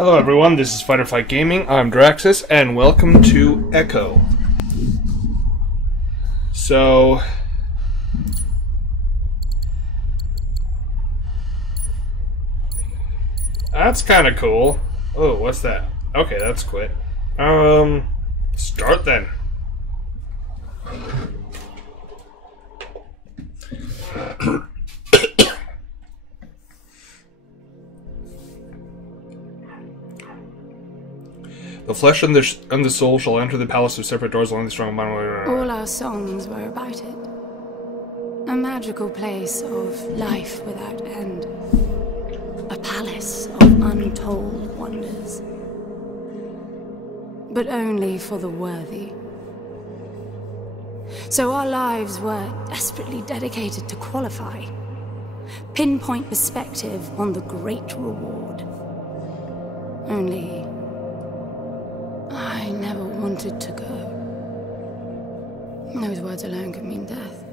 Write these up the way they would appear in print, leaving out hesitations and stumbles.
Hello everyone, this is Fighter Fight Gaming, I'm Draxus, and welcome to Echo. So... that's kinda cool. Oh, what's that? Okay, that's quit. Start then. The flesh and the soul shall enter the palace of separate doors along the strong mountain. All our songs were about it. A magical place of life without end. A palace of untold wonders. But only for the worthy. So our lives were desperately dedicated to qualify. Pinpoint perspective on the great reward. Only... I never wanted to go. Those words alone could mean death.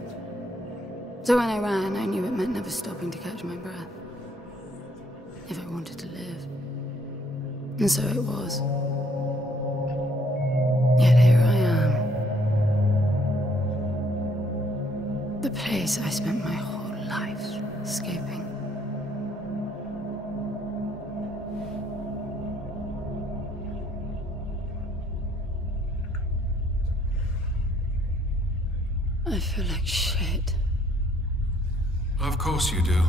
So when I ran, I knew it meant never stopping to catch my breath. If I wanted to live. And so it was. Yet here I am. The place I spent my whole life escaping. I feel like shit. Of course you do.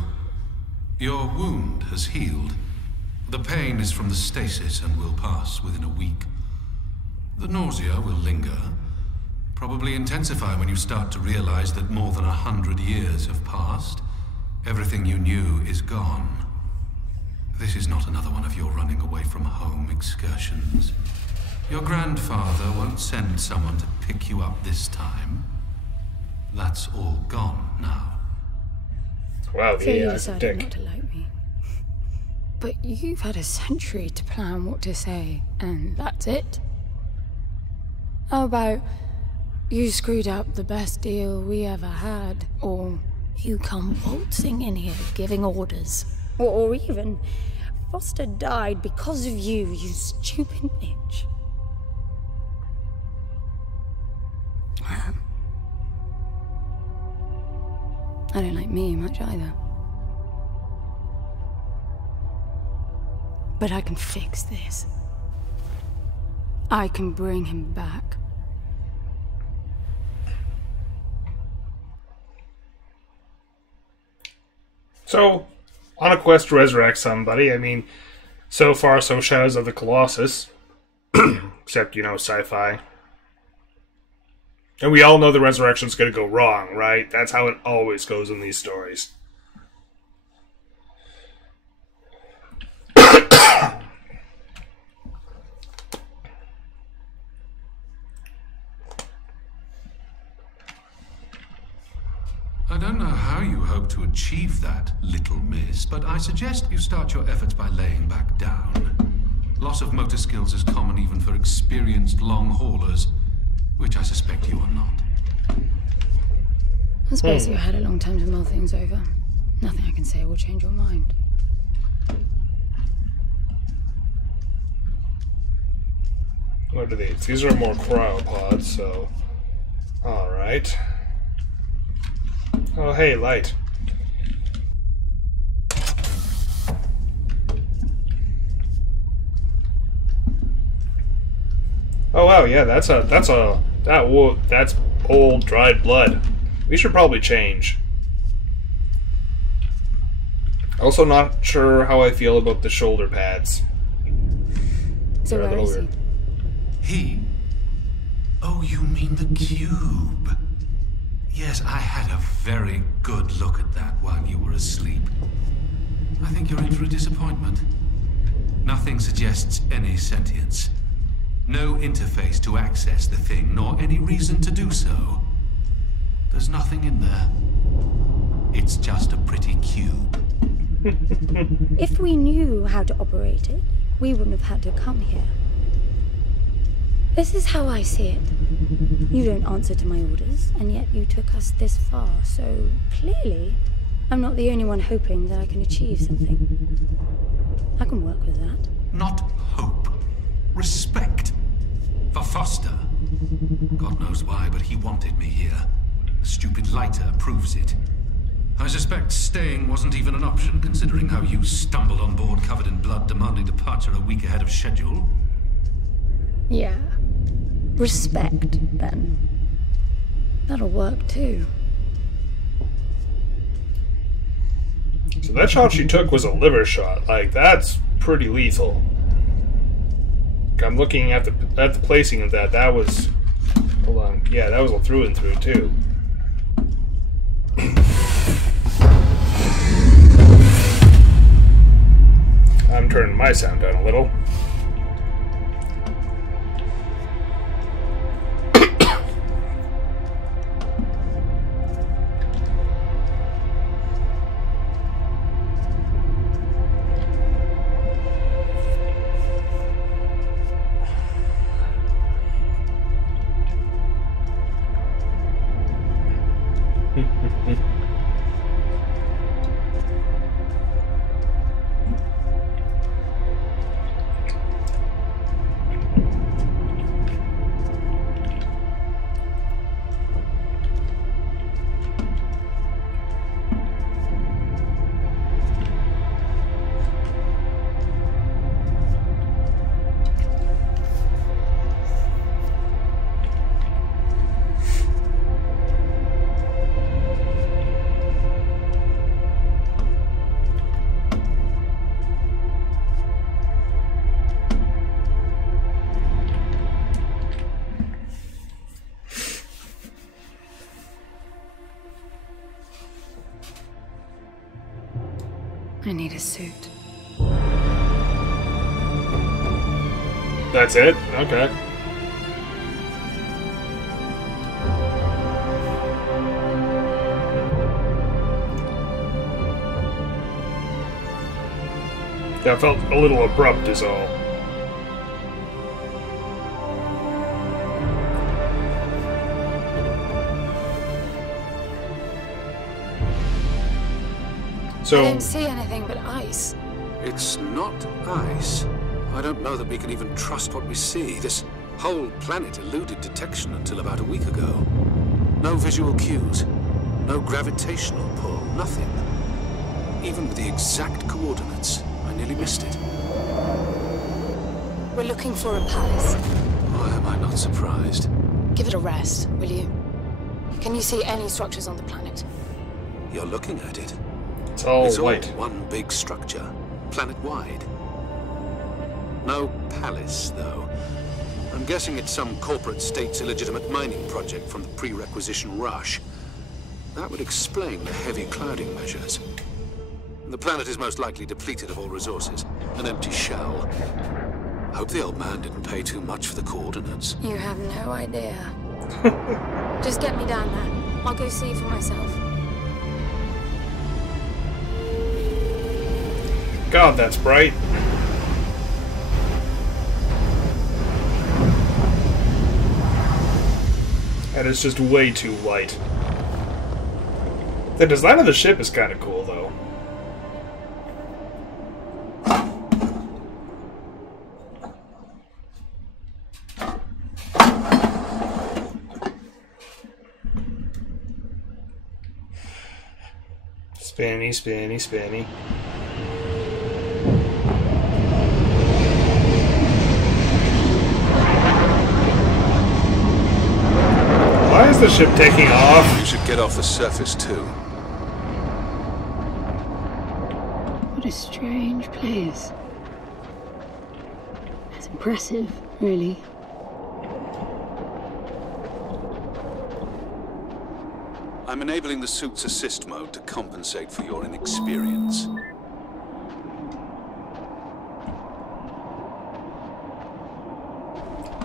Your wound has healed. The pain is from the stasis and will pass within a week. The nausea will linger, probably intensify when you start to realize that more than 100 years have passed. Everything you knew is gone. This is not another one of your running away from home excursions. Your grandfather won't send someone to pick you up this time. That's all gone now. Wow, the So you AI's a decided dick. not to like me. But you've had a century to plan what to say, and that's it? How about you screwed up the best deal we ever had, or you come waltzing in here giving orders, or even Foster died because of you, you stupid bitch. I don't like me much either. But I can fix this. I can bring him back. So, on a quest to resurrect somebody, I mean, so far so Shadows of the Colossus. Except, you know, sci-fi. And we all know the resurrection's gonna go wrong, right? That's how it always goes in these stories. I don't know how you hope to achieve that, little miss, but I suggest you start your efforts by laying back down. Loss of motor skills is common even for experienced long haulers, which I suspect you are not. I suppose you had a long time to mull things over. Nothing I can say will change your mind. What are these? These are more cryopods, so... alright. Oh, hey, light. Oh wow, yeah, that's old dried blood. We should probably change. Also not sure how I feel about the shoulder pads. So They're a where little is he? weird. He? Oh, you mean the cube? Yes, I had a very good look at that while you were asleep. I think you're in for a disappointment. Nothing suggests any sentience. No interface to access the thing, nor any reason to do so. There's nothing in there. It's just a pretty cube. If we knew how to operate it, we wouldn't have had to come here. This is how I see it. You don't answer to my orders, and yet you took us this far, so clearly I'm not the only one hoping that I can achieve something. I can work with that. Not hope. Respect. For Foster. God knows why, but he wanted me here. The stupid lighter proves it. I suspect staying wasn't even an option, considering how you stumbled on board covered in blood, demanding departure a week ahead of schedule. Yeah. Respect, then. That'll work too. So that shot she took was a liver shot. Like, that's pretty lethal. I'm looking at the placing of that. That was... Hold on. Yeah, that was a through and through, too. I'm turning my sound down a little. I need a suit. That's it? Okay. That felt a little abrupt is all. I don't see anything but ice. It's not ice. I don't know that we can even trust what we see. This whole planet eluded detection until about a week ago. No visual cues. No gravitational pull. Nothing. Even with the exact coordinates, I nearly missed it. We're looking for a palace. Why am I not surprised? Give it a rest, will you? Can you see any structures on the planet? You're looking at it. It's all It's white. all one big structure, planet-wide. No palace, though. I'm guessing it's some corporate state's illegitimate mining project from the pre-requisition rush. That would explain the heavy clouding measures. The planet is most likely depleted of all resources. An empty shell. Hope the old man didn't pay too much for the coordinates. You have no idea. Just get me down there. I'll go see for myself. God, that's bright. And it's just way too light. The design of the ship is kind of cool, though. Spanny, spanny, spanny. Why is the ship taking off? You should get off the surface, too. What a strange place. It's impressive, really. I'm enabling the suit's assist mode to compensate for your inexperience.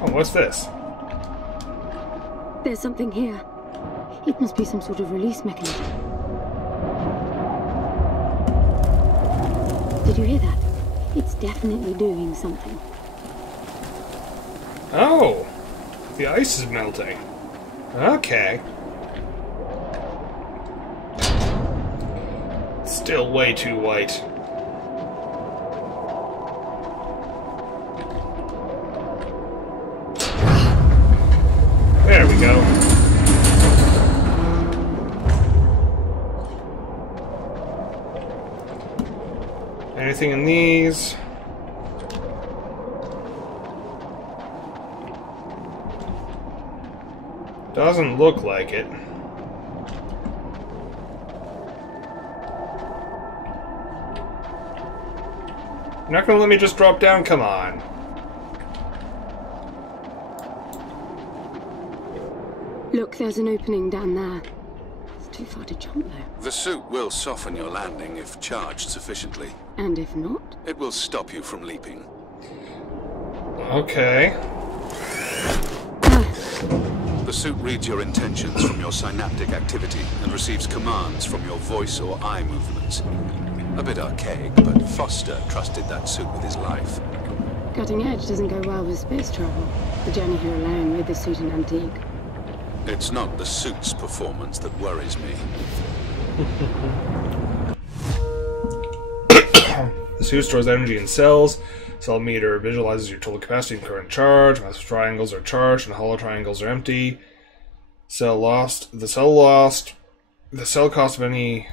Oh, what's this? There's something here. It must be some sort of release mechanism. Did you hear that? It's definitely doing something. Oh, the ice is melting. Okay. Still way too white. go. Anything in these? Doesn't look like it. You're not gonna let me just drop down? Come on. Look, there's an opening down there. It's too far to jump, though. The suit will soften your landing if charged sufficiently. And if not? It will stop you from leaping. Okay. The suit reads your intentions from your synaptic activity and receives commands from your voice or eye movements. A bit archaic, but Foster trusted that suit with his life. Cutting edge doesn't go well with space travel. The journey here alone made the suit an antique. It's not the suit's performance that worries me. The suit stores energy in cells. Cell meter visualizes your total capacity and current charge. Massive triangles are charged and hollow triangles are empty. Cell lost. The cell cost of any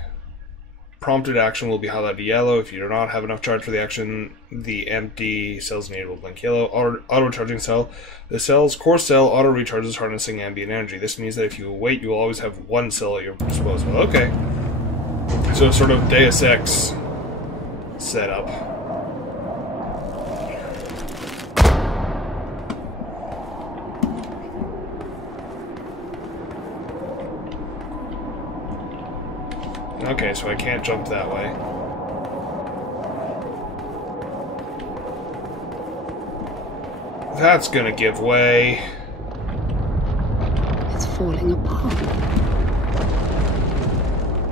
prompted action will be highlighted yellow. If you do not have enough charge for the action, the empty cells needed will blink yellow. Auto-recharging cell. The cell's core cell auto-recharges, harnessing ambient energy. This means that if you wait, you will always have one cell at your disposal. Okay. So sort of Deus Ex setup. Okay, so I can't jump that way. That's gonna give way. It's falling apart.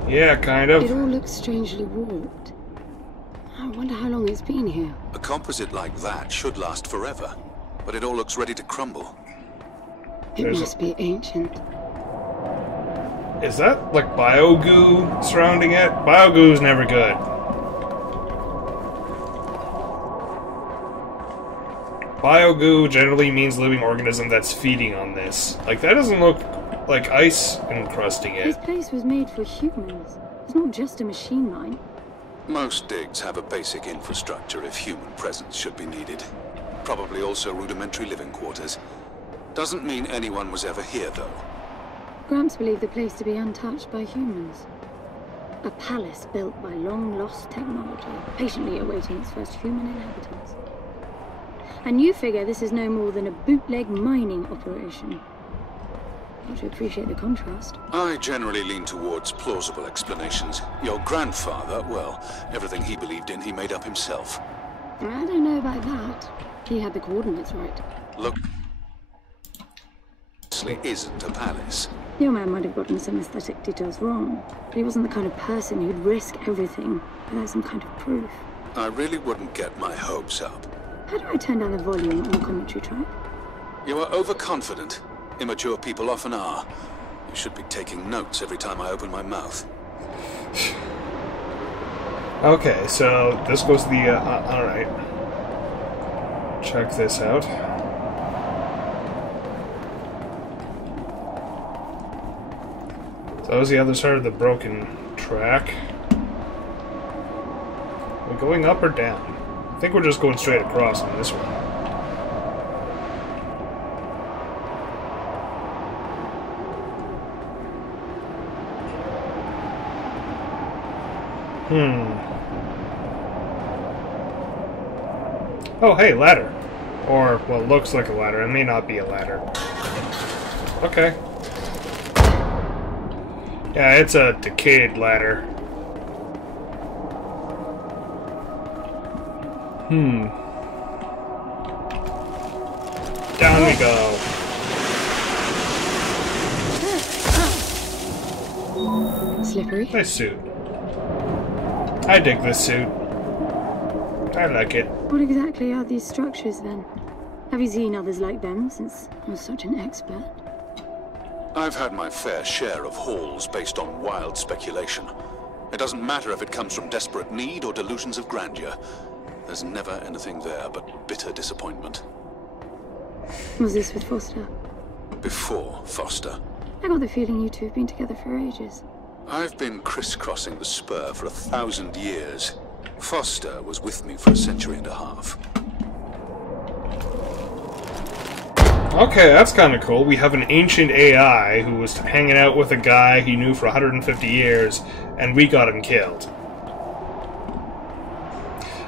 Yeah, kind of. It all looks strangely warped. I wonder how long it's been here. A composite like that should last forever, but it all looks ready to crumble. It must be ancient. Is that like biogoo surrounding it? Biogoo's never good. Biogoo generally means living organism that's feeding on this. Like, that doesn't look like ice encrusting it. This place was made for humans. It's not just a machine mine. Most digs have a basic infrastructure if human presence should be needed. Probably also rudimentary living quarters. Doesn't mean anyone was ever here, though. Gramps believed the place to be untouched by humans. A palace built by long-lost technology, patiently awaiting its first human inhabitants. And you figure this is no more than a bootleg mining operation. Got to appreciate the contrast. I generally lean towards plausible explanations. Your grandfather, well, everything he believed in, he made up himself. I don't know about that. He had the coordinates right. Look, isn't a palace. Your man might have gotten some aesthetic details wrong, but he wasn't the kind of person who'd risk everything without some kind of proof. I really wouldn't get my hopes up. How do I turn down the volume on the commentary track? You are overconfident. Immature people often are. You should be taking notes every time I open my mouth. Okay, so this goes to the, alright. Check this out. So that was the other side of the broken track. Are we going up or down? I think we're just going straight across on this one. Oh, hey, ladder. Or, well, looks like a ladder. It may not be a ladder. Okay. Yeah, it's a decayed ladder. Down we go. Slippery. Nice suit. I dig this suit. I like it. What exactly are these structures, then? Have you seen others like them, since you're such an expert? I've had my fair share of hauls based on wild speculation. It doesn't matter if it comes from desperate need or delusions of grandeur. There's never anything there but bitter disappointment. Was this with Foster? happened before, Foster. I got the feeling you two have been together for ages. I've been crisscrossing the spur for 1,000 years. Foster was with me for a century and a half. Okay, that's kind of cool. We have an ancient AI who was hanging out with a guy he knew for 150 years, and we got him killed.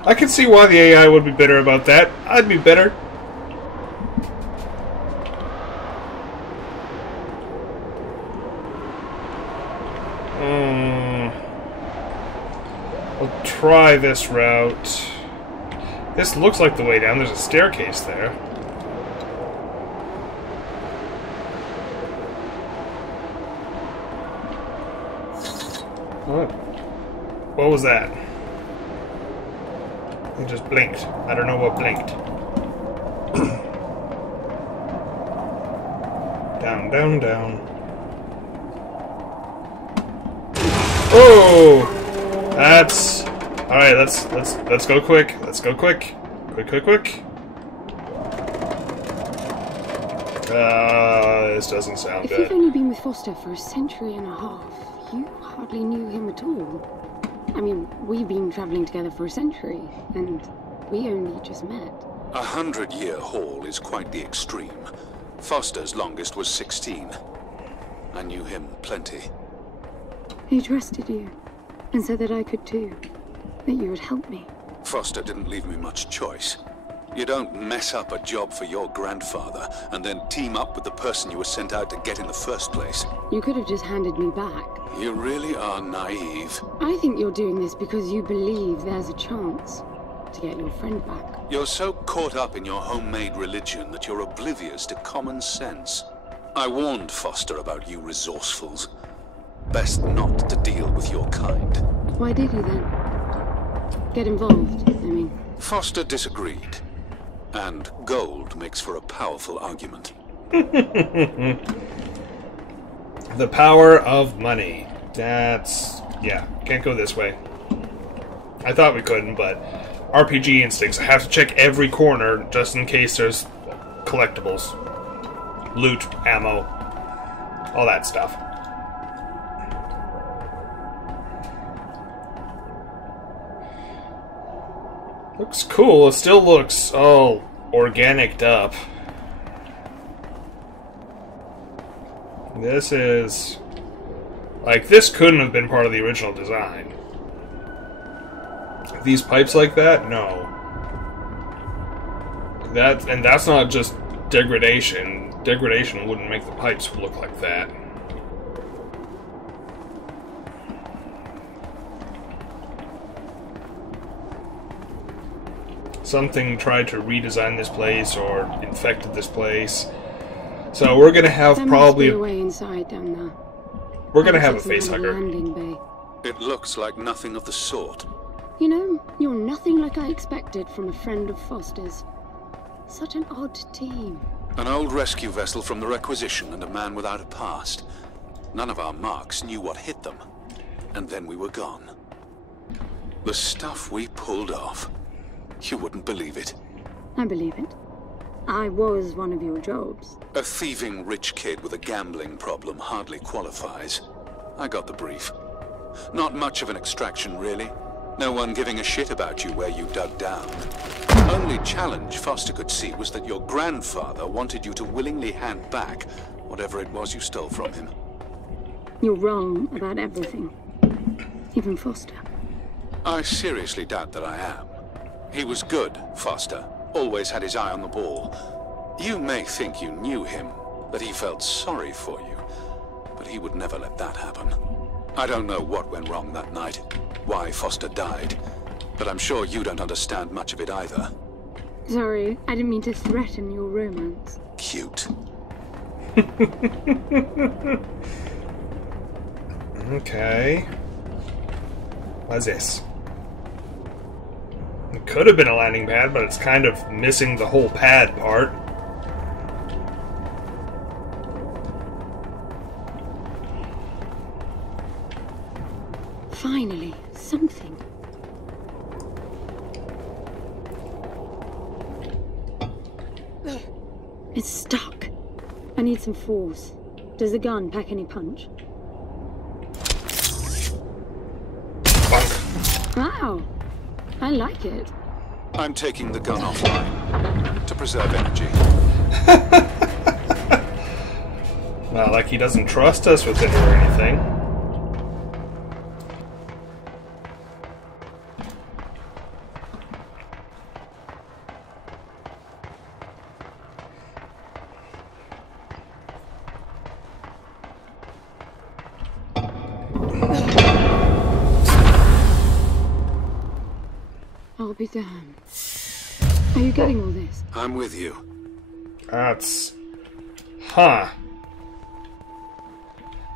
I can see why the AI would be bitter about that. I'd be bitter. We'll try this route. This looks like the way down. There's a staircase there. What was that? It just blinked. I don't know what blinked. Down, down, down. Oh! That's alright, let's go quick. Let's go quick. Quick. This doesn't sound good. If you've only been with Foster for a century and a half, you hardly knew him at all. I mean, we've been traveling together for a century, and we only just met. 100-year haul is quite the extreme. Foster's longest was 16. I knew him plenty. He trusted you, and said that I could too. That you would help me. Foster didn't leave me much choice. You don't mess up a job for your grandfather and then team up with the person you were sent out to get in the first place. You could have just handed me back. You really are naive. I think you're doing this because you believe there's a chance to get your friend back. You're so caught up in your homemade religion that you're oblivious to common sense. I warned Foster about you resourcefuls. Best not to deal with your kind. Why did you then? Get involved, I mean. Foster disagreed. And gold makes for a powerful argument. The power of money. That's... yeah, can't go this way. I thought we couldn't, but RPG instincts. I have to check every corner just in case there's collectibles. Loot, ammo, all that stuff. Looks cool. It still looks all organicked up. This is... like, this couldn't have been part of the original design. These pipes like that? No. And that's not just degradation. Degradation wouldn't make the pipes look like that. Something tried to redesign this place or infected this place. So we're gonna have there probably must be a way inside down there. we're gonna have a facehugger. Landing bay. It looks like nothing of the sort. You know, you're nothing like I expected from a friend of Foster's. Such an odd team. An old rescue vessel from the Requisition and a man without a past. None of our marks knew what hit them. And then we were gone. The stuff we pulled off. You wouldn't believe it. I believe it. I was one of your jobs. A thieving rich kid with a gambling problem hardly qualifies. I got the brief. Not much of an extraction, really. No one giving a shit about you where you dug down. Only challenge Foster could see was that your grandfather wanted you to willingly hand back whatever it was you stole from him. You're wrong about everything. Even Foster. I seriously doubt that I am. He was good, Foster. Always had his eye on the ball. You may think you knew him, that he felt sorry for you, but he would never let that happen. I don't know what went wrong that night, why Foster died, but I'm sure you don't understand much of it either. Sorry, I didn't mean to threaten your romance. Cute. Okay. What's this? It could have been a landing pad, but it's kind of missing the whole pad part. Finally, something. It's stuck. I I need some force. Does the gun pack any punch? Wow, I like it. I'm taking the gun offline to preserve energy. Not like he doesn't trust us with it or anything. I'll be damned. Are you getting all this? I'm with you. That's... Huh.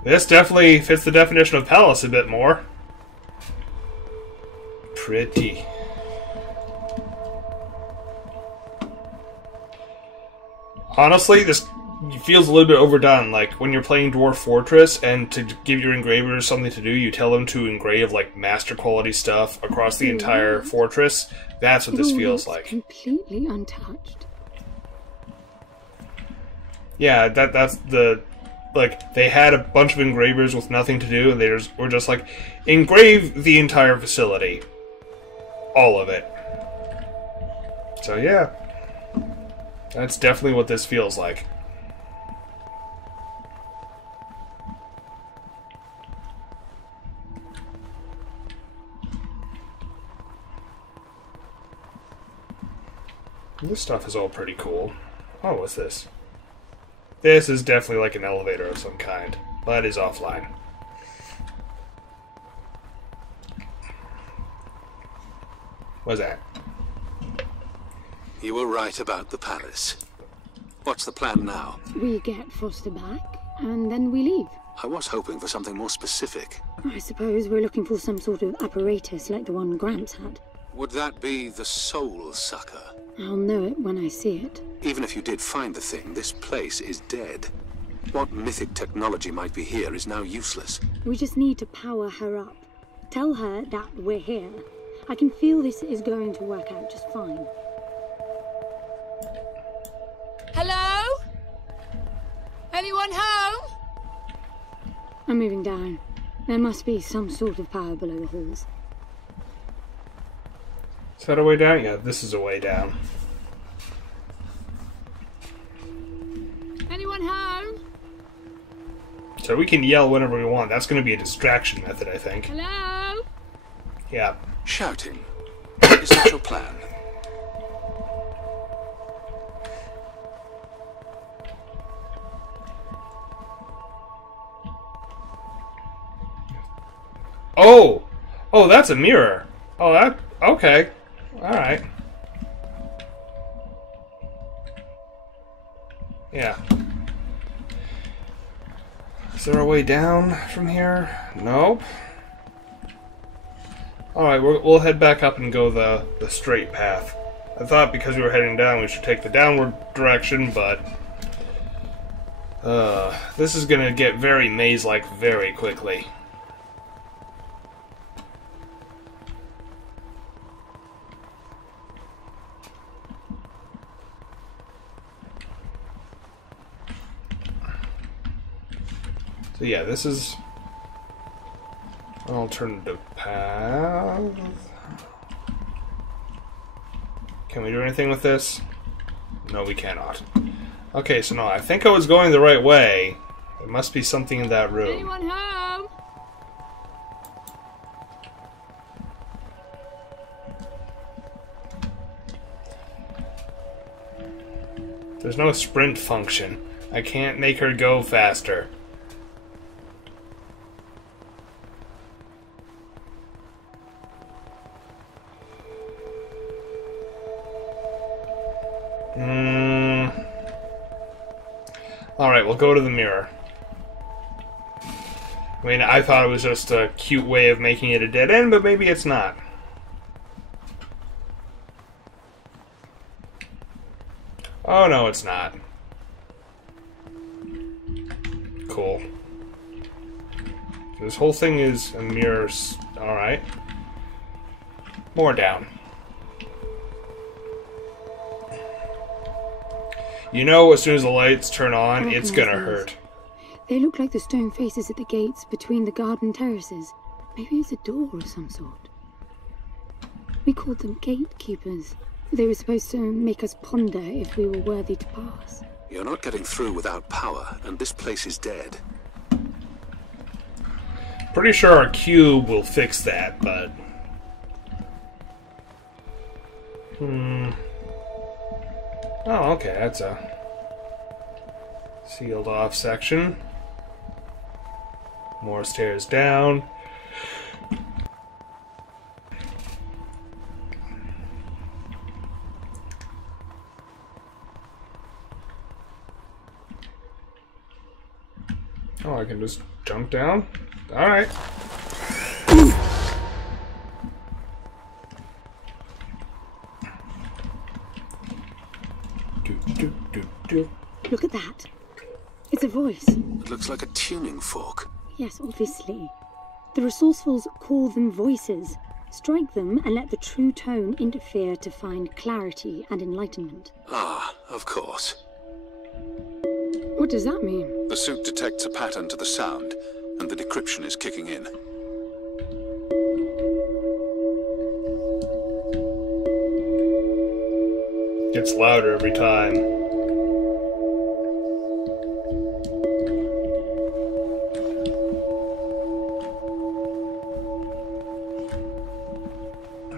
This definitely fits the definition of palace a bit more. Pretty. Honestly, this feels a little bit overdone. Like, when you're playing Dwarf Fortress, and to give your engravers something to do, you tell them to engrave, like, master quality stuff across the entire fortress. That's what this feels like. Completely untouched. Yeah, that's the... Like, they had a bunch of engravers with nothing to do, and they were just like, engrave the entire facility. All of it. So, yeah. That's definitely what this feels like. This stuff is all pretty cool. Oh, what's this? This is definitely like an elevator of some kind, but is offline. What's that? You were right about the palace. What's the plan now? We get Foster back, and then we leave. I was hoping for something more specific. I suppose we're looking for some sort of apparatus like the one Gramps had. Would that be the Soul Sucker? I'll know it when I see it. Even if you did find the thing, this place is dead. What mythic technology might be here is now useless. We just need to power her up. Tell her that we're here. I can feel this is going to work out just fine. Hello? Anyone home? I'm moving down. There must be some sort of power below the halls. Is that a way down? Yeah, this is a way down. Anyone home? So we can yell whenever we want. That's going to be a distraction method, I think. Hello? Yeah. Shouting. Is that your plan? Oh! Oh, that's a mirror. Oh, that... Okay. Alright. Yeah. Is there a way down from here? Nope. Alright, we'll head back up and go the straight path. I thought because we were heading down we should take the downward direction, but... this is gonna get very maze-like very quickly. So yeah, this is an alternative path. Can we do anything with this? No, we cannot. Okay, so no, I think I was going the right way. There must be something in that room. Anyone home? There's no sprint function. I can't make her go faster. Alright, we'll go to the mirror. I mean, I thought it was just a cute way of making it a dead end, but maybe it's not. Oh, no, it's not. Cool. This whole thing is a mirror. Alright. More down. You know, as soon as the lights turn on, I it's recognize gonna those. hurt. They look like the stone faces at the gates between the garden terraces. Maybe it's a door of some sort. We called them gatekeepers. They were supposed to make us ponder if we were worthy to pass. You're not getting through without power, and this place is dead. Pretty sure our cube will fix that, but... Oh, okay, that's a sealed off section. More stairs down. Oh, I can just jump down? Alright. Look at that. It's a voice. It looks like a tuning fork. Yes, obviously. The resourcefuls call them voices. Strike them and let the true tone interfere to find clarity and enlightenment. Ah, of course. What does that mean? The suit detects a pattern to the sound, and the decryption is kicking in. Gets louder every time.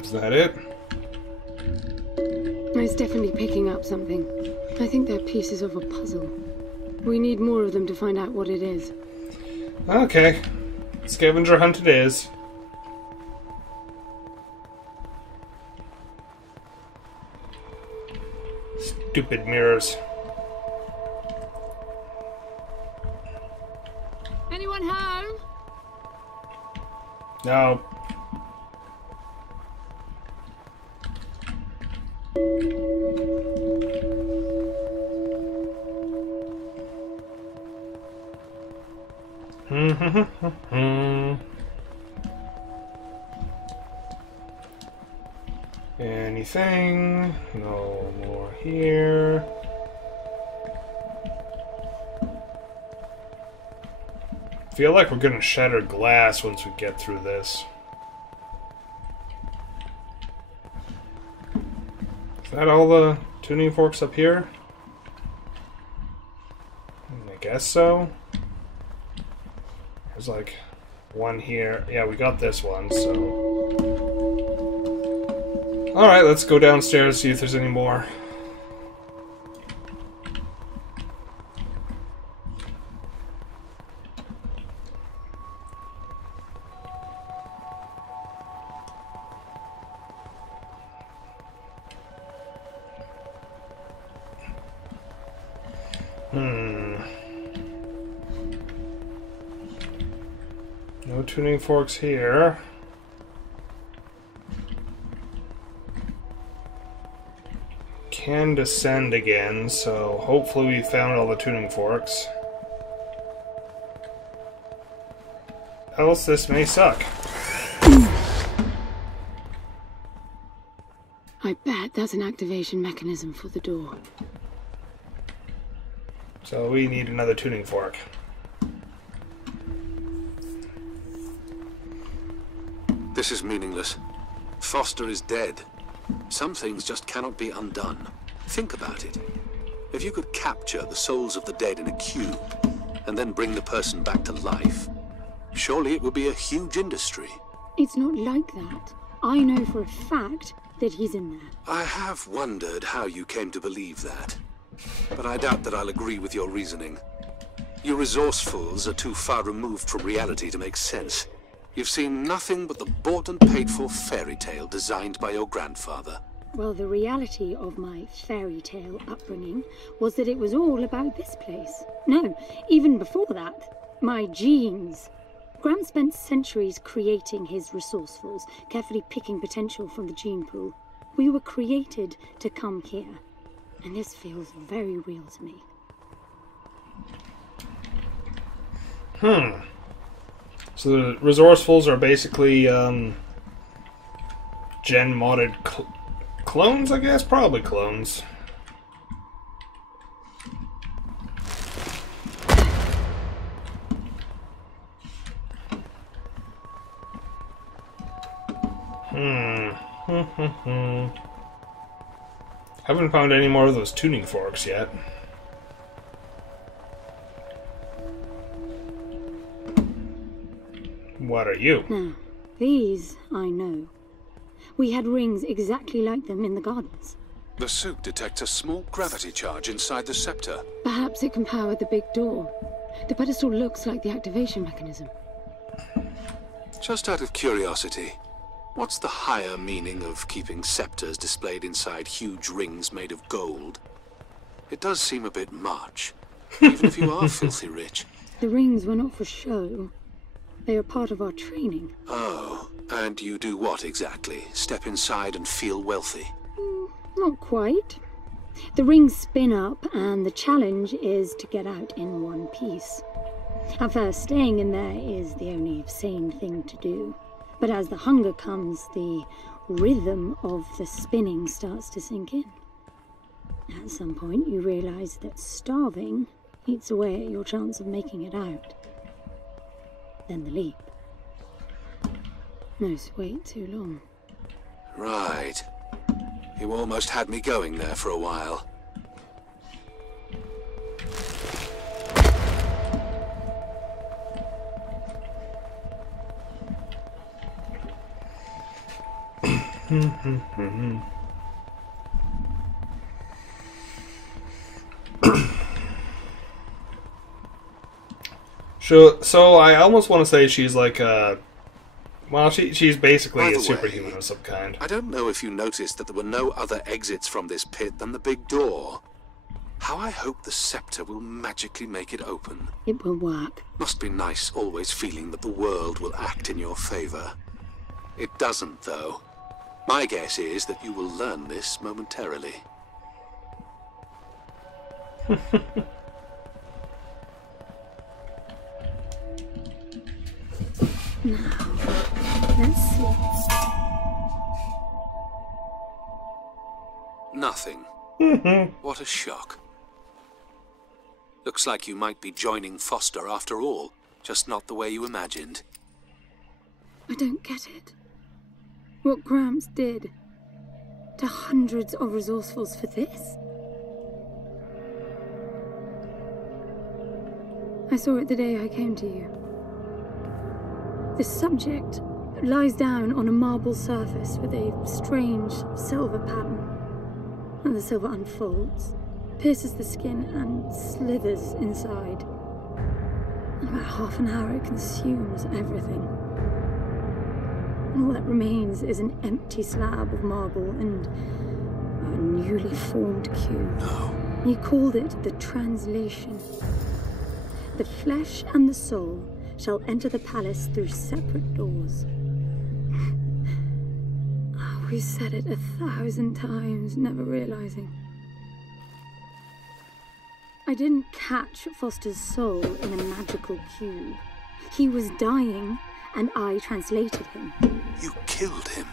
Is that it? It's definitely picking up something. I think they're pieces of a puzzle. We need more of them to find out what it is. Okay. Scavenger hunt it is. Stupid mirrors. Anyone home? No. Anything? No more here. Feel like we're gonna shatter glass once we get through this. Is that all the tuning forks up here? I guess so. There's like one here. Yeah, we got this one, so... Alright, let's go downstairs, see if there's any more. No tuning forks here. Can descend again, so hopefully we found all the tuning forks. Else this may suck. I bet that's an activation mechanism for the door. So we need another tuning fork. This is meaningless. Foster is dead. Some things just cannot be undone. Think about it. If you could capture the souls of the dead in a cube, and then bring the person back to life, surely it would be a huge industry. It's not like that. I know for a fact that he's in there. I have wondered how you came to believe that, but I doubt that I'll agree with your reasoning. You resourcefuls are too far removed from reality to make sense. You've seen nothing but the bought and paid for fairy tale designed by your grandfather. Well, the reality of my fairy tale upbringing was that it was all about this place. No, even before that, my genes. Gram spent centuries creating his resourcefuls, carefully picking potential from the gene pool. We were created to come here, and this feels very real to me. So the resourcefuls are basically gen-modded clones, I guess? Probably clones. Haven't found any more of those tuning forks yet. What are you? Now, these I know. We had rings exactly like them in the gardens. The suit detects a small gravity charge inside the scepter. Perhaps it can power the big door. The pedestal looks like the activation mechanism. Just out of curiosity, what's the higher meaning of keeping scepters displayed inside huge rings made of gold? It does seem a bit much, even if you are filthy rich. The rings were not for show. They are part of our training. Oh, and you do what exactly? Step inside and feel wealthy? Not quite. The rings spin up, and the challenge is to get out in one piece. At first, staying in there is the only sane thing to do. But as the hunger comes, the rhythm of the spinning starts to sink in. At some point, you realize that starving eats away at your chance of making it out. Then the leap. No, wait too long. Right. You almost had me going there for a while. So I almost want to say she's like a... Well, she's basically a superhuman of some kind. I don't know if you noticed that there were no other exits from this pit than the big door. How I hope the scepter will magically make it open. It will work. Must be nice always feeling that the world will act in your favor. It doesn't, though. My guess is that you will learn this momentarily. Now, let's see. Nothing. What a shock. Looks like you might be joining Foster after all, just not the way you imagined. I don't get it. What Gramps did to hundreds of resourcefuls for this? I saw it the day I came to you. The subject lies down on a marble surface with a strange silver pattern. And the silver unfolds, pierces the skin, and slithers inside. In about half an hour, it consumes everything. And all that remains is an empty slab of marble and a newly formed cube. No. He called it the translation. The flesh and the soul shall enter the palace through separate doors. We said it 1,000 times, never realizing. I didn't catch Foster's soul in a magical cube. He was dying, and I translated him. You killed him.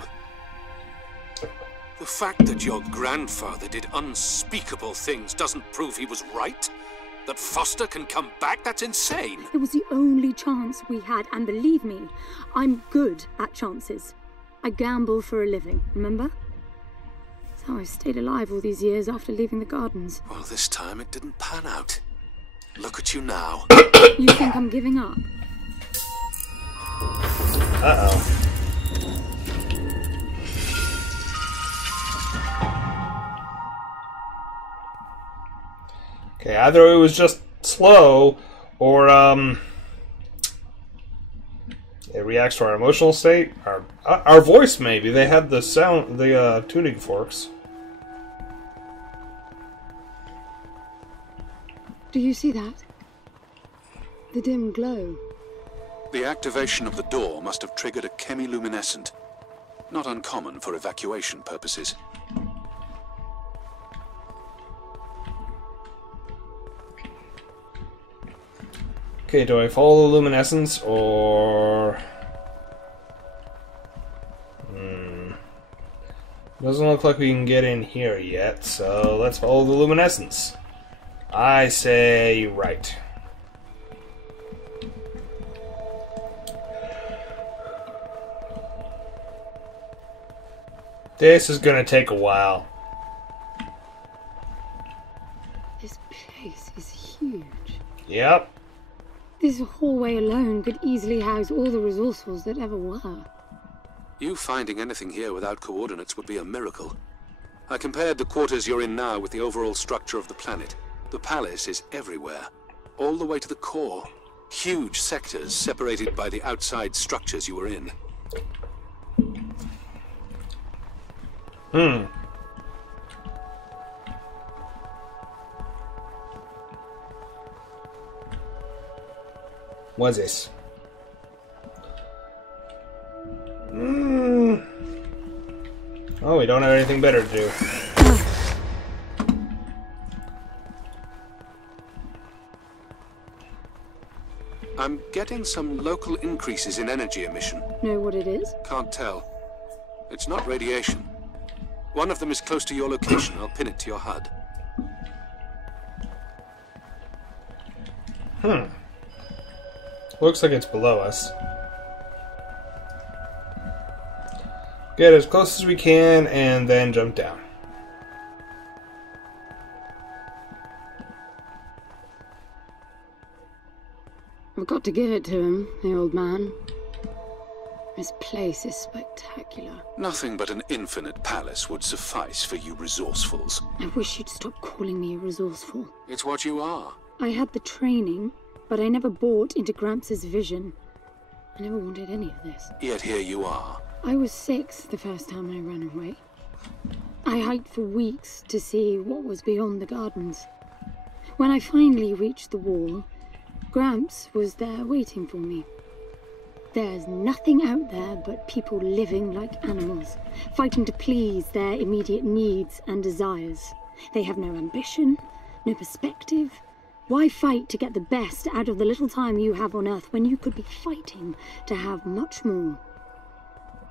The fact that your grandfather did unspeakable things doesn't prove he was right. That Foster can come back, that's insane. It was the only chance we had, and believe me, I'm good at chances. I gamble for a living, remember? That's how I stayed alive all these years after leaving the gardens. Well, this time it didn't pan out. Look at you now. You think I'm giving up? Uh-oh. Okay, either it was just slow, or, it reacts to our emotional state, our voice maybe. They had the sound, the tuning forks. Do you see that? The dim glow. The activation of the door must have triggered a chemiluminescent. Not uncommon for evacuation purposes. Okay, do I follow the luminescence, or... Doesn't look like we can get in here yet, so let's follow the luminescence. I say right. This is gonna take a while. This place is huge. Yep. This hallway alone could easily house all the resourcefuls that ever were. You finding anything here without coordinates would be a miracle. I compared the quarters you're in now with the overall structure of the planet. The palace is everywhere, all the way to the core. Huge sectors separated by the outside structures you were in. What's this? Oh, we don't have anything better to do. I'm getting some local increases in energy emission. Know what it is? Can't tell. It's not radiation. One of them is close to your location. I'll pin it to your HUD. Looks like it's below us. Get as close as we can and then jump down. I've got to give it to him, the old man. This place is spectacular. Nothing but an infinite palace would suffice for you resourcefuls. I wish you'd stop calling me resourceful. It's what you are. I had the training, but I never bought into Gramps' vision. I never wanted any of this. Yet here you are. I was 6 the first time I ran away. I hiked for weeks to see what was beyond the gardens. When I finally reached the wall, Gramps was there waiting for me. There's nothing out there but people living like animals, fighting to please their immediate needs and desires. They have no ambition, no perspective. Why fight to get the best out of the little time you have on Earth when you could be fighting to have much more?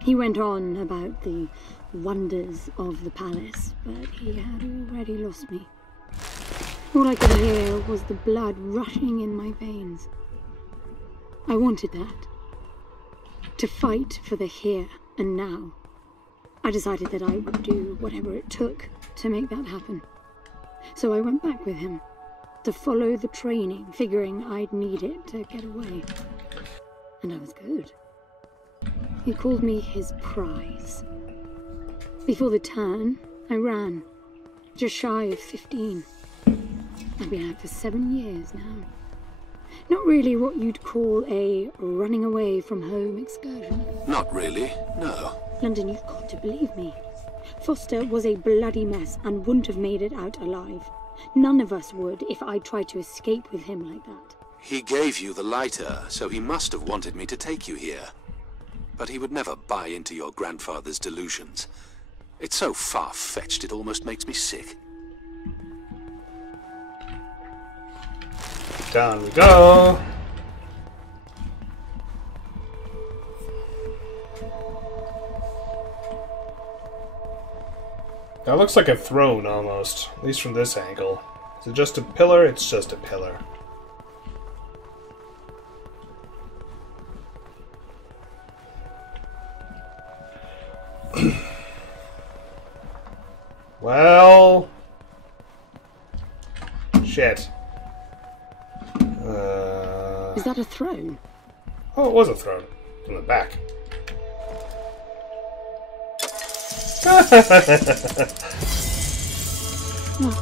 He went on about the wonders of the palace, but he had already lost me. All I could hear was the blood rushing in my veins. I wanted that. To fight for the here and now. I decided that I would do whatever it took to make that happen. So I went back with him, to follow the training, figuring I'd need it to get away. And I was good. He called me his prize. Before the turn, I ran, just shy of 15. I've been out for 7 years now. Not really what you'd call a running away from home excursion. Not really, no. London, you've got to believe me. Foster was a bloody mess and wouldn't have made it out alive. None of us would if I tried to escape with him like that. He gave you the lighter, so he must have wanted me to take you here. But he would never buy into your grandfather's delusions. It's so far-fetched it almost makes me sick. Down we go. That looks like a throne almost, at least from this angle. Is it just a pillar? It's just a pillar. Well, shit. Is that a throne? Oh, it was a throne. From the back. Look.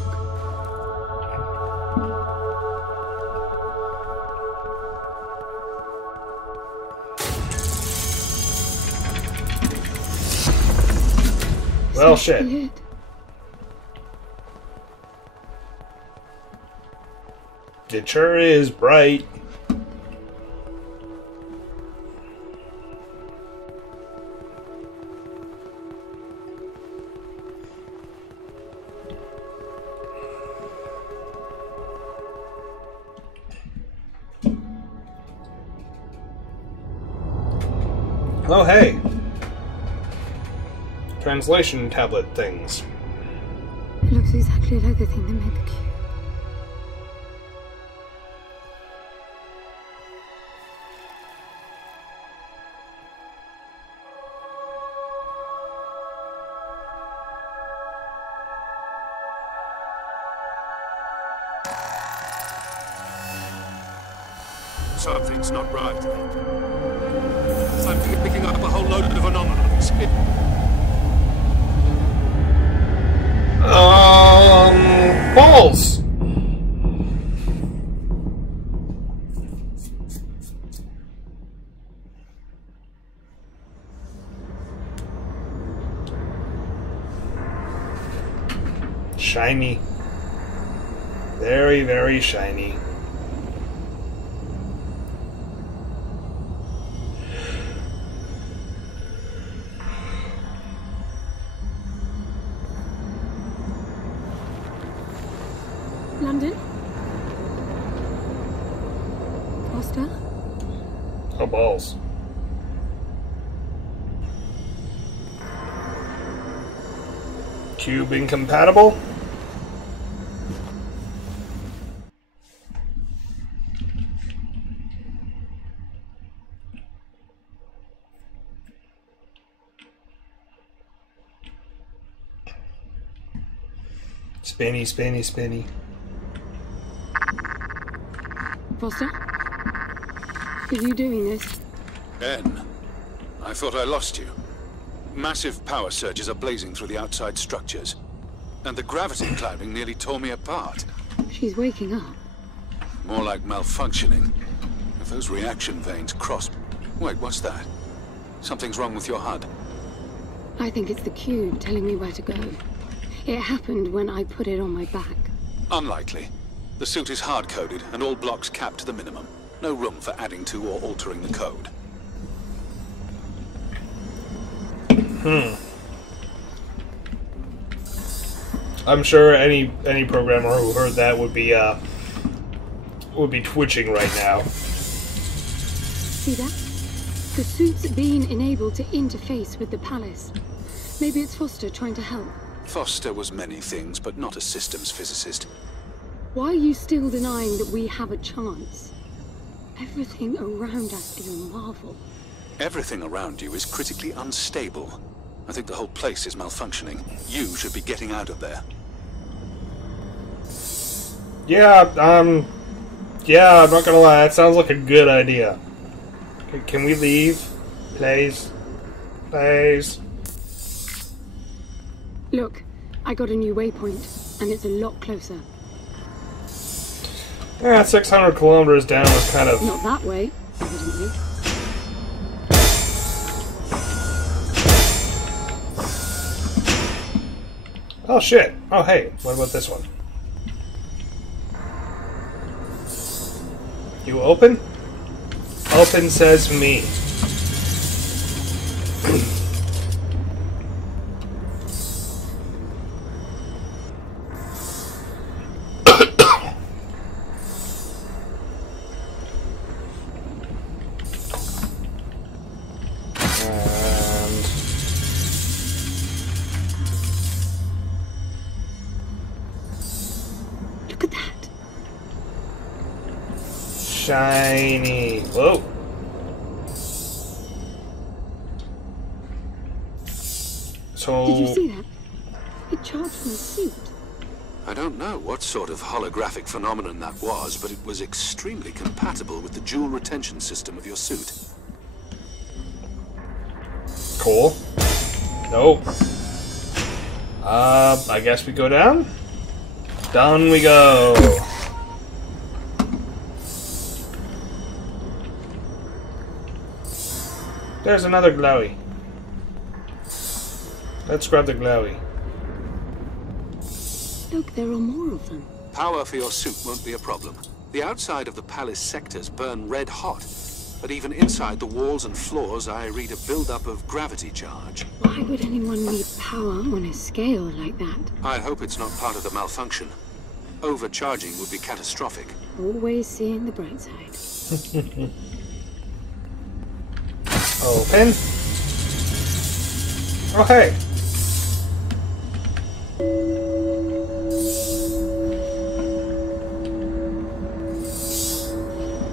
Well, shit. Weird. It sure is bright. Oh, hey. Translation tablet things. It looks exactly like the thing that made the cube. Something's not right. I'm picking up a whole load of anomalies. Balls! Shiny. Very, very shiny. London? Foster? Oh, balls. Cube incompatible? Spinny, spinny, spinny. Foster? Are you doing this? Ben, I thought I lost you. Massive power surges are blazing through the outside structures. And the gravity clouding nearly tore me apart. She's waking up. More like malfunctioning. If those reaction veins cross... Wait, what's that? Something's wrong with your HUD. I think it's the cube telling me where to go. It happened when I put it on my back. Unlikely. The suit is hard-coded and all blocks capped to the minimum. No room for adding to or altering the code. I'm sure any programmer who heard that would be twitching right now. See that? The suit's being enabled to interface with the palace. Maybe it's Foster trying to help. Foster was many things, but not a systems physicist. Why are you still denying that we have a chance? Everything around us is a marvel. Everything around you is critically unstable. I think the whole place is malfunctioning. You should be getting out of there. Yeah, I'm not gonna lie, that sounds like a good idea. Can we leave? Please? Please? Look, I got a new waypoint, and it's a lot closer. Yeah, 600 kilometers down was kind of... Not that way, evidently. Oh shit. Oh hey, what about this one? You open? Open says me. Look at that. Shiny. Whoa. So... Did you see that? It charged my suit. I don't know what sort of holographic phenomenon that was, but it was extremely compatible with the dual retention system of your suit. Cool. No. I guess we go down? Down we go. There's another glowy. Let's grab the glowy. Look, there are more of them. Power for your suit won't be a problem. The outside of the palace sectors burn red hot, but even inside the walls and floors I read a build-up of gravity charge. Why would anyone need power on a scale like that? I hope it's not part of the malfunction. Overcharging would be catastrophic. Always seeing the bright side. Open. Oh hey.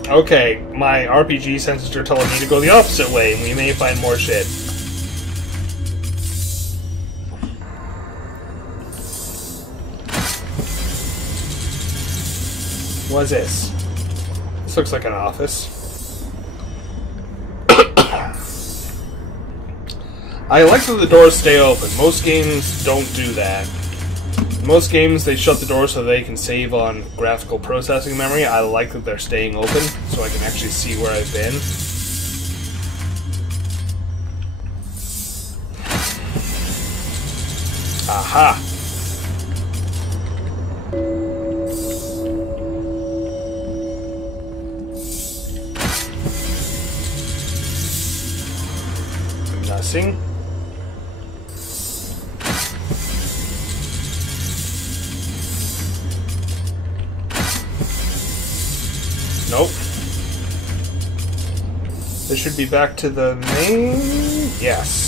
Okay, my RPG sensors are telling me to go the opposite way, and we may find more shit. What's this? This looks like an office. I like that the doors stay open. Most games don't do that. Most games, they shut the door so they can save on graphical processing memory. I like that they're staying open so I can actually see where I've been. Aha! Nothing. Nope. This should be back to the main... Yes.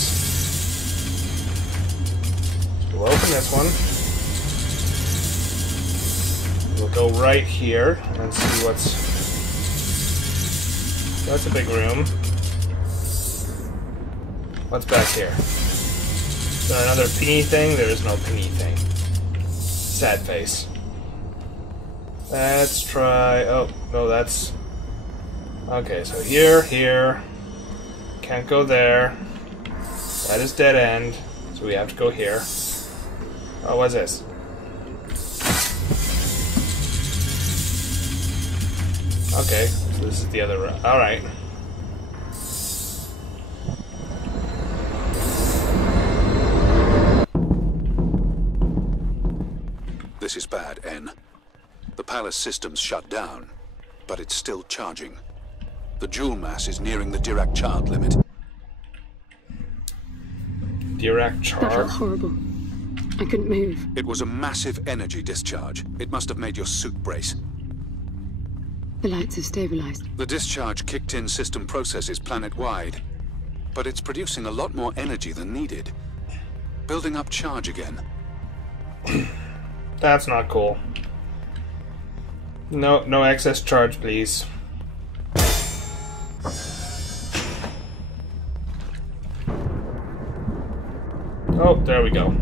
We'll open this one. We'll go right here and see what's... That's a big room. What's back here? Is there another pingy thing? There is no pingy thing. Sad face. Let's try... Oh, no, that's... Okay, so here. Can't go there. That is dead end. So we have to go here. Oh, what's this? Okay, so this is the other room. Alright. This is bad, N. The palace system's shut down, but it's still charging. The jewel mass is nearing the Dirac charge limit. Dirac That charge? felt horrible. I couldn't move. It was a massive energy discharge. It must have made your suit brace. The lights have stabilized. The discharge kicked in system processes planet-wide, but it's producing a lot more energy than needed. Building up charge again. That's not cool. No excess charge, please. Oh, there we go.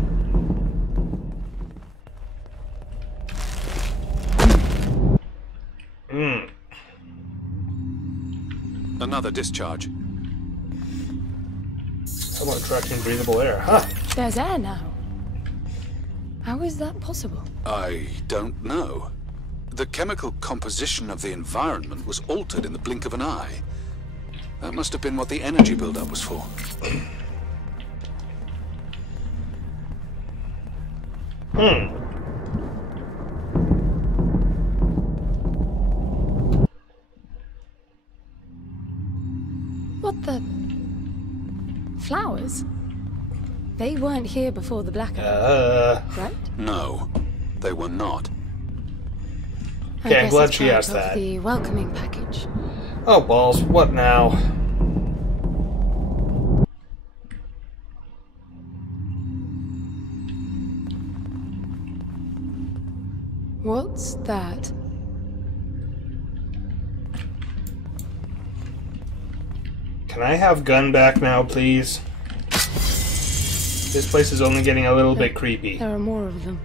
Another discharge. How about attracting breathable air? Huh. There's air now. How is that possible? I don't know. The chemical composition of the environment was altered in the blink of an eye. That must have been what the energy buildup was for. What the... Flowers? They weren't here before the blackout, right? No, they were not. Okay, I'm glad it's she part asked of that. The welcoming package. Oh, balls. What now? What's that? Can I have gun back now, please? This place is only getting a little bit creepy. There are more of them.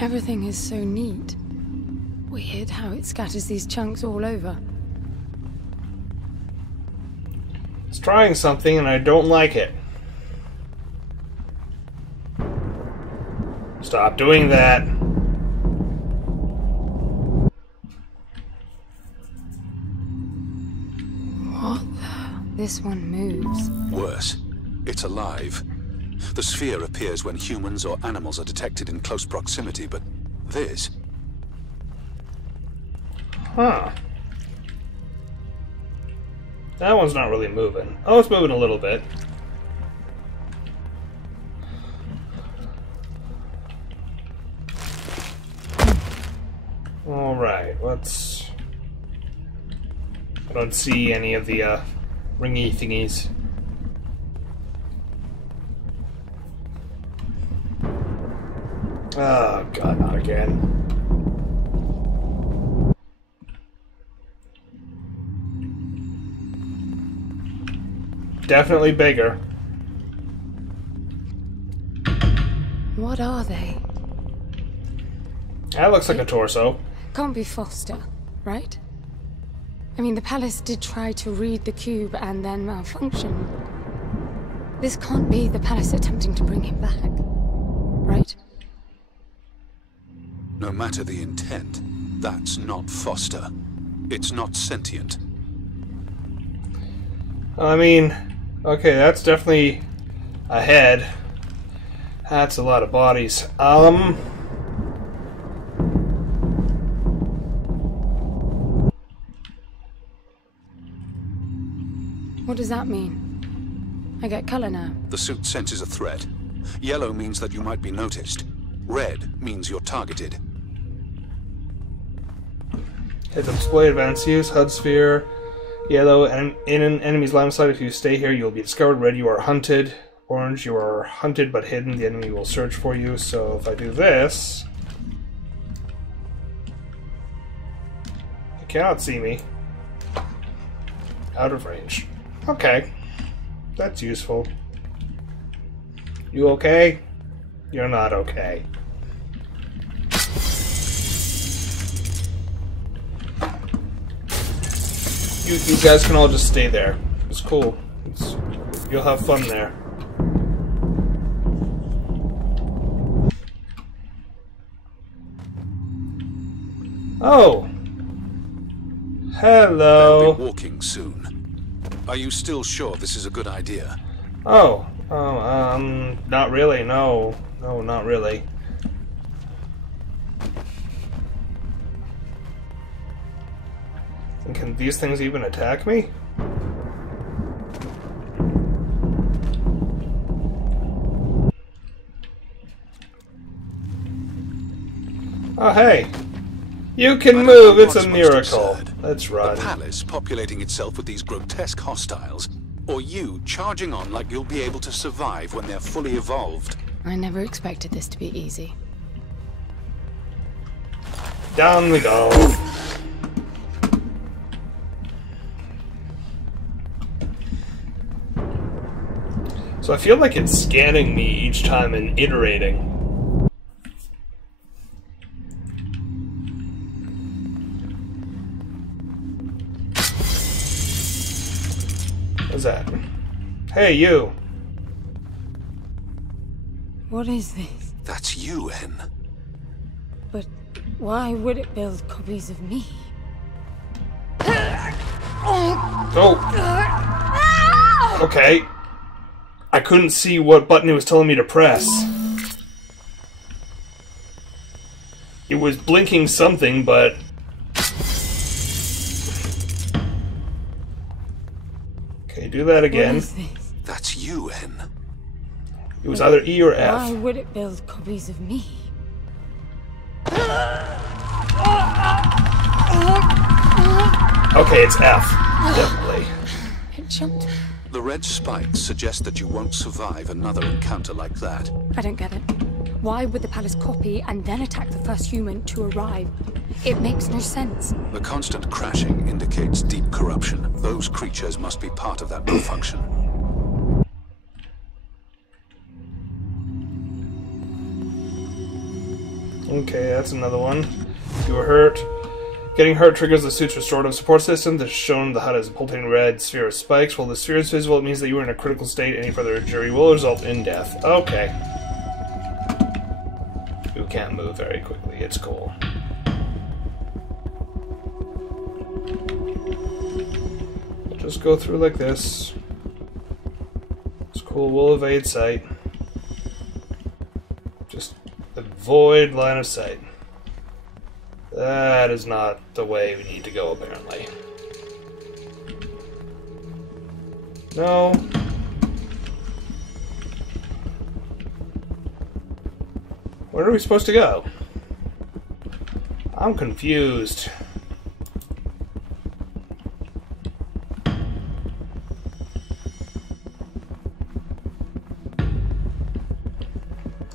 Everything is so neat. Weird how it scatters these chunks all over. It's trying something and I don't like it. Stop doing that. What the... This one moves. Worse, it's alive. The sphere appears when humans or animals are detected in close proximity, but this... Huh. That one's not really moving. Oh, it's moving a little bit. Alright, let's... I don't see any of the ringy thingies. Oh god, not again. Definitely bigger. What are they? That looks like a torso. Can't be Foster, right? I mean, the palace did try to read the cube and then malfunction. This can't be the palace attempting to bring him back, right? No matter the intent, that's not Foster. It's not sentient. I mean, okay, that's definitely a head. That's a lot of bodies. What does that mean? I get color now. The suit senses a threat. Yellow means that you might be noticed. Red means you're targeted. Hit the display, advanced use, HUD sphere. Yellow, in an enemy's line of sight. If you stay here, you'll be discovered. Red, you are hunted. Orange, you are hunted but hidden. The enemy will search for you. So if I do this... They cannot see me. Out of range. Okay. That's useful. You okay? You're not okay. You guys can all just stay there. It's cool. You'll have fun there. Oh! Hello! They'll be walking soon. Are you still sure this is a good idea? Oh. Not really, no. No, not really. And can these things even attack me? Oh, hey! You can move, it's a miracle. Let's run. The palace populating itself with these grotesque hostiles, or you charging on like you'll be able to survive when they're fully evolved. I never expected this to be easy. Down we go. So I feel like it's scanning me each time and iterating. What's that? Hey, you! What is this? That's you, N. But why would it build copies of me? Oh! Okay. I couldn't see what button it was telling me to press. It was blinking something, but... Okay, do that again. What is this? That's you, N. It was either E or F. Why would it build copies of me? Okay, it's F. Definitely. It jumped. The red spikes suggest that you won't survive another encounter like that. I don't get it. Why would the palace copy and then attack the first human to arrive? It makes no sense. The constant crashing indicates deep corruption. Those creatures must be part of that malfunction. Okay, that's another one. You were hurt. Getting hurt triggers the suit's restorative support system. That's shown the HUD as a pulsating red sphere of spikes. While the sphere is visible, it means that you are in a critical state. Any further injury will result in death. Okay. You can't move very quickly. It's cool. Just go through like this. It's cool. We'll evade sight. Just avoid line of sight. That is not the way we need to go, apparently. No. Where are we supposed to go? I'm confused.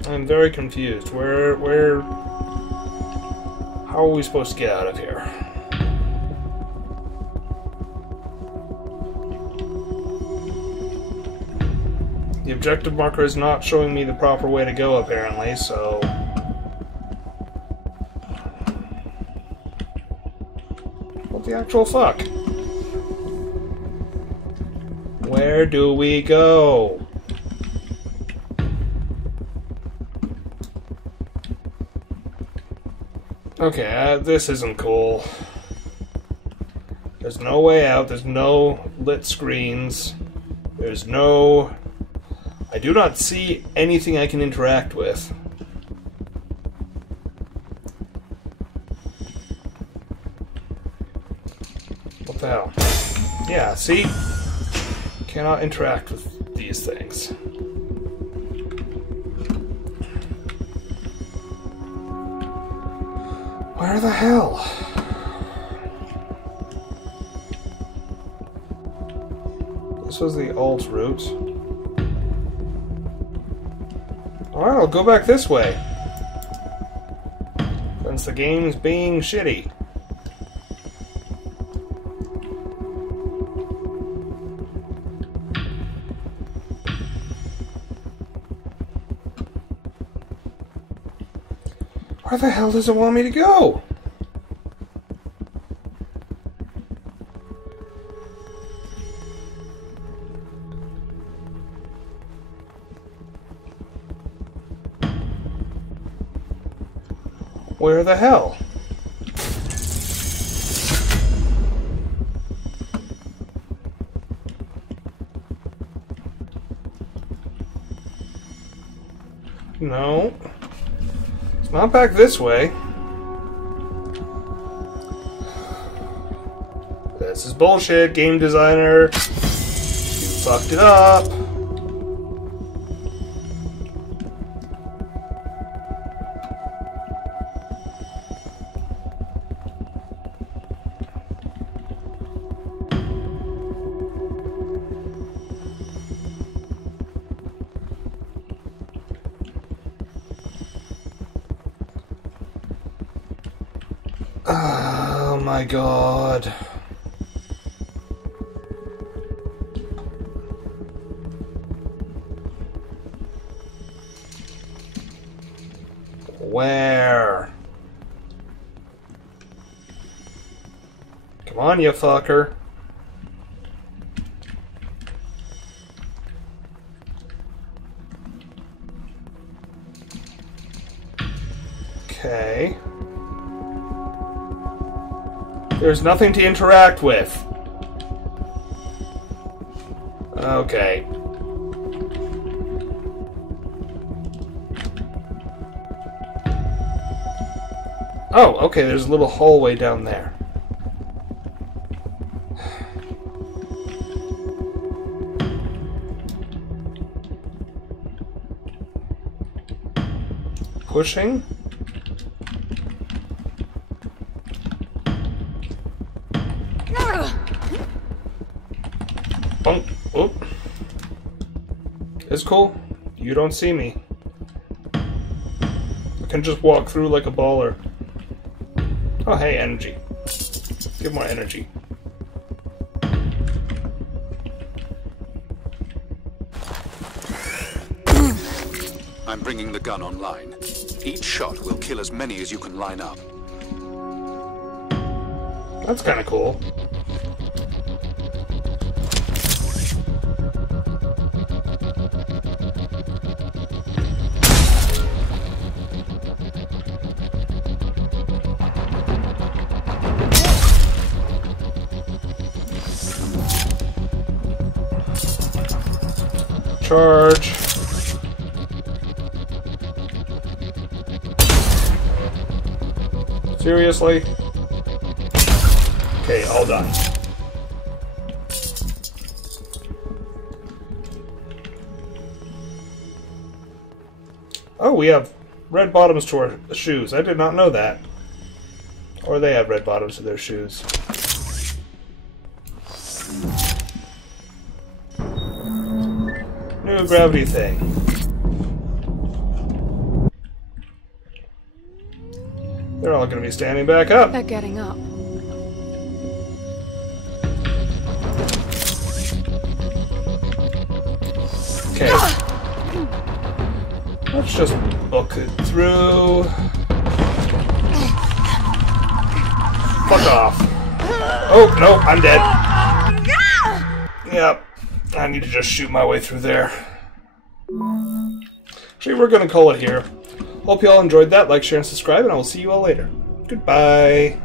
I'm very confused. How are we supposed to get out of here? The objective marker is not showing me the proper way to go, apparently, so... What the actual fuck? Where do we go? Okay, this isn't cool. There's no way out, there's no lit screens, there's no... I do not see anything I can interact with. What the hell? Yeah, see? Cannot interact with these things. Where the hell? This was the alt route. Alright, I'll go back this way. Since the game's being shitty. Where the hell does it want me to go? Where the hell? No. It's not back this way. This is bullshit, game designer. You fucked it up. Oh my god. Where? Come on, you fucker. Okay. There's nothing to interact with. Okay. Oh, okay, there's a little hallway down there. Pushing? Bunk. Oop. It's cool. You don't see me. I can just walk through like a baller. Oh, hey, energy. Give more energy. I'm bringing the gun online. Each shot will kill as many as you can line up. That's kind of cool. Charge. Seriously? Okay, all done. Oh, we have red bottoms to our shoes. I did not know that. Or they have red bottoms to their shoes. New gravity thing. They're all going to be standing back up. They're getting up. Okay. Let's just book it through. Fuck off. Oh, no, I'm dead. Yep. I need to just shoot my way through there. Actually, we're going to call it here. Hope you all enjoyed that. Like, share, and subscribe, and I will see you all later. Goodbye.